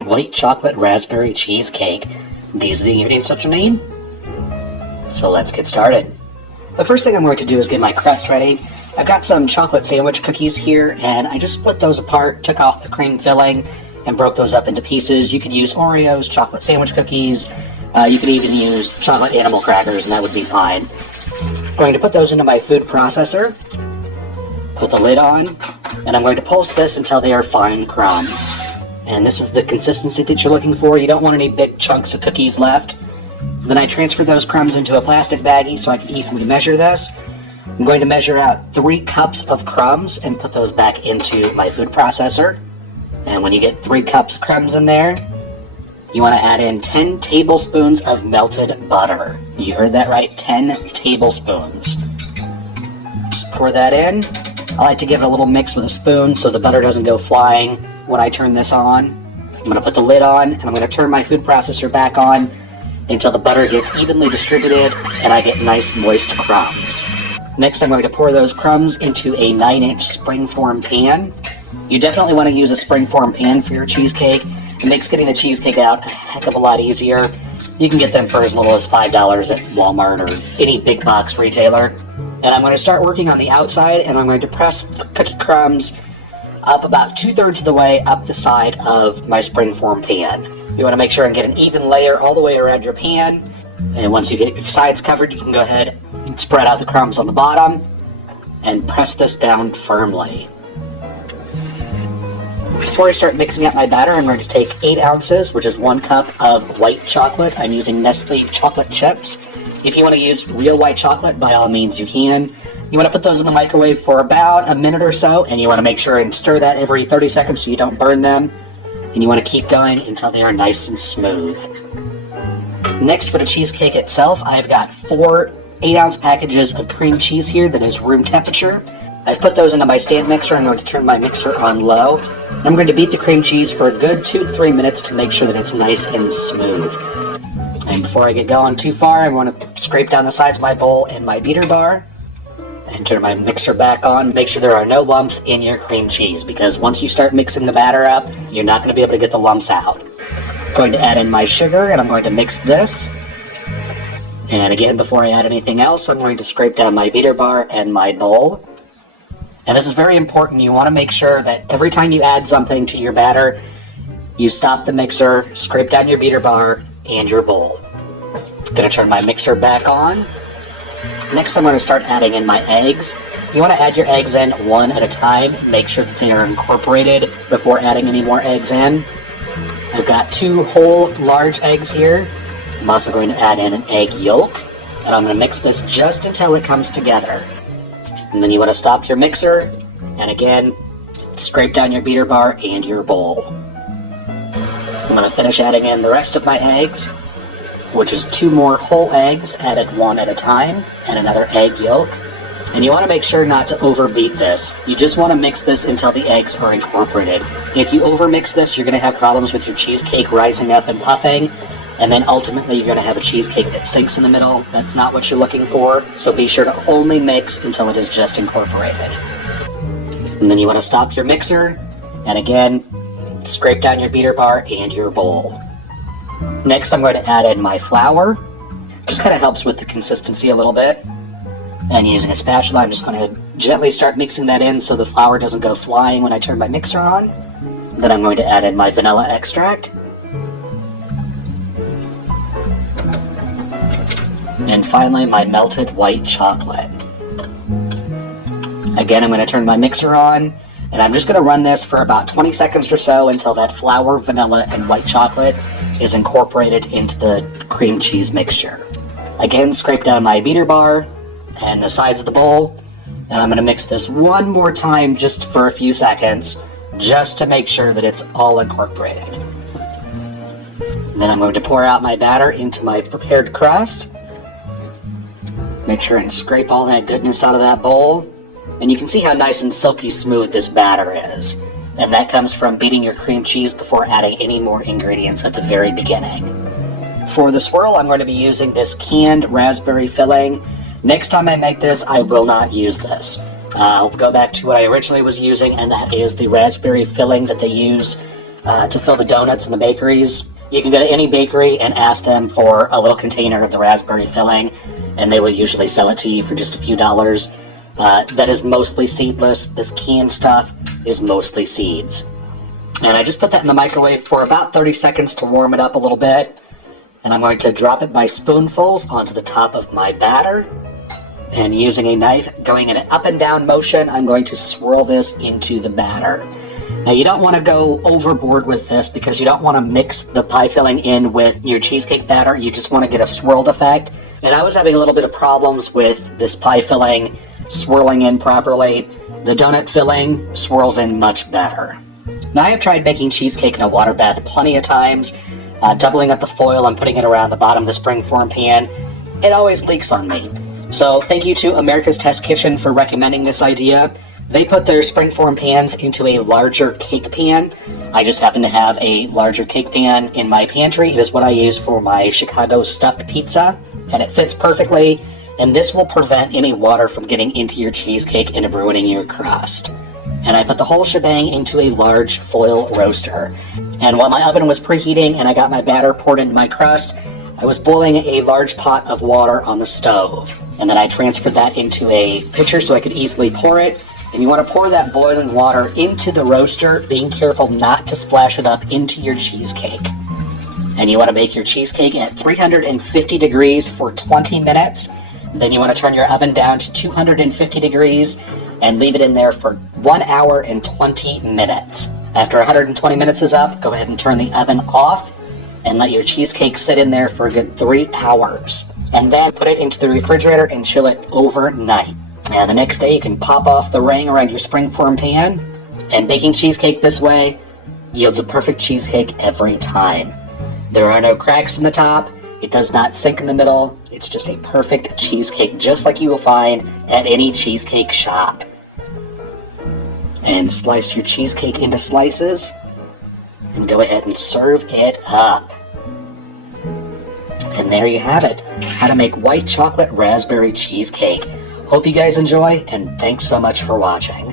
White chocolate raspberry cheesecake. These are the ingredients that you need. So let's get started. The first thing I'm going to do is get my crust ready. I've got some chocolate sandwich cookies here, and I just split those apart, took off the cream filling, and broke those up into pieces. You could use Oreos, chocolate sandwich cookies, you could even use chocolate animal crackers, and that would be fine. I'm going to put those into my food processor, put the lid on, and I'm going to pulse this until they are fine crumbs. And this is the consistency that you're looking for. You don't want any big chunks of cookies left. Then I transfer those crumbs into a plastic baggie so I can easily measure this. I'm going to measure out 3 cups of crumbs and put those back into my food processor. And when you get 3 cups of crumbs in there, you want to add in 10 tablespoons of melted butter. You heard that right, 10 tablespoons. Just pour that in. I like to give it a little mix with a spoon so the butter doesn't go flying when I turn this on. I'm going to put the lid on, and I'm going to turn my food processor back on until the butter gets evenly distributed and I get nice moist crumbs. Next, I'm going to pour those crumbs into a 9-inch springform pan. You definitely want to use a springform pan for your cheesecake. It makes getting the cheesecake out a heck of a lot easier. You can get them for as little as $5 at Walmart or any big box retailer. And I'm going to start working on the outside, and I'm going to press the cookie crumbs up about 2/3 of the way up the side of my springform pan. You want to make sure and get an even layer all the way around your pan. And once you get your sides covered, you can go ahead and spread out the crumbs on the bottom and press this down firmly. Before I start mixing up my batter, I'm going to take 8 ounces, which is 1 cup of white chocolate. I'm using Nestle chocolate chips. If you want to use real white chocolate, by all means you can. You want to put those in the microwave for about a minute or so, and you want to make sure and stir that every 30 seconds so you don't burn them. And you want to keep going until they are nice and smooth. Next, for the cheesecake itself, I've got 4 8-ounce packages of cream cheese here that is room temperature. I've put those into my stand mixer. I'm going to turn my mixer on low. I'm going to beat the cream cheese for a good 2 to 3 minutes to make sure that it's nice and smooth. And before I get going too far, I want to scrape down the sides of my bowl and my beater bar and turn my mixer back on. Make sure there are no lumps in your cream cheese, because once you start mixing the batter up, you're not going to be able to get the lumps out. I'm going to add in my sugar, and I'm going to mix this. And again, before I add anything else, I'm going to scrape down my beater bar and my bowl. And this is very important. You want to make sure that every time you add something to your batter, you stop the mixer, scrape down your beater bar and your bowl. I'm going to turn my mixer back on. Next, I'm going to start adding in my eggs. You want to add your eggs in one at a time. Make sure that they are incorporated before adding any more eggs in. I've got 2 whole large eggs here. I'm also going to add in an egg yolk, and I'm going to mix this just until it comes together. And then you want to stop your mixer, and again, scrape down your beater bar and your bowl. I'm going to finish adding in the rest of my eggs, which is 2 more whole eggs added one at a time, and another egg yolk. And you want to make sure not to overbeat this. You just want to mix this until the eggs are incorporated. If you overmix this, you're going to have problems with your cheesecake rising up and puffing, and then ultimately you're going to have a cheesecake that sinks in the middle. That's not what you're looking for, so be sure to only mix until it is just incorporated. And then you want to stop your mixer, and again, scrape down your beater bar and your bowl. Next, I'm going to add in my flour. Just kind of helps with the consistency a little bit. And using a spatula, I'm just going to gently start mixing that in so the flour doesn't go flying when I turn my mixer on. Then I'm going to add in my vanilla extract. And finally, my melted white chocolate. Again, I'm going to turn my mixer on, and I'm just going to run this for about 20 seconds or so until that flour, vanilla, and white chocolate is incorporated into the cream cheese mixture. Again, scrape down my beater bar and the sides of the bowl, and I'm going to mix this one more time just for a few seconds, just to make sure that it's all incorporated. Then I'm going to pour out my batter into my prepared crust. Make sure and scrape all that goodness out of that bowl. And you can see how nice and silky smooth this batter is. And that comes from beating your cream cheese before adding any more ingredients at the very beginning. For the swirl, I'm going to be using this canned raspberry filling. Next time I make this, I will not use this. I'll go back to what I originally was using, and that is the raspberry filling that they use to fill the donuts in the bakeries. You can go to any bakery and ask them for a little container of the raspberry filling, and they will usually sell it to you for just a few dollars. That is mostly seedless. This canned stuff is mostly seeds. And I just put that in the microwave for about 30 seconds to warm it up a little bit. And I'm going to drop it by spoonfuls onto the top of my batter. And using a knife, going in an up and down motion, I'm going to swirl this into the batter. Now you don't want to go overboard with this because you don't want to mix the pie filling in with your cheesecake batter. You just want to get a swirled effect. And I was having a little bit of problems with this pie filling swirling in properly. The donut filling swirls in much better. Now I have tried making cheesecake in a water bath plenty of times, doubling up the foil and putting it around the bottom of the springform pan. It always leaks on me. So thank you to America's Test Kitchen for recommending this idea. They put their springform pans into a larger cake pan. I just happen to have a larger cake pan in my pantry. It is what I use for my Chicago stuffed pizza, and it fits perfectly, and this will prevent any water from getting into your cheesecake and ruining your crust. And I put the whole shebang into a large foil roaster. And while my oven was preheating and I got my batter poured into my crust, I was boiling a large pot of water on the stove. And then I transferred that into a pitcher so I could easily pour it. And you want to pour that boiling water into the roaster, being careful not to splash it up into your cheesecake. And you want to bake your cheesecake at 350 degrees for 20 minutes. Then you want to turn your oven down to 250 degrees and leave it in there for 1 hour and 20 minutes. After 120 minutes is up, go ahead and turn the oven off and let your cheesecake sit in there for a good 3 hours. And then put it into the refrigerator and chill it overnight. And the next day you can pop off the ring around your springform pan. And baking cheesecake this way yields a perfect cheesecake every time. There are no cracks in the top. It does not sink in the middle. It's just a perfect cheesecake, just like you will find at any cheesecake shop. And slice your cheesecake into slices, and go ahead and serve it up. And there you have it, how to make white chocolate raspberry cheesecake. Hope you guys enjoy, and thanks so much for watching.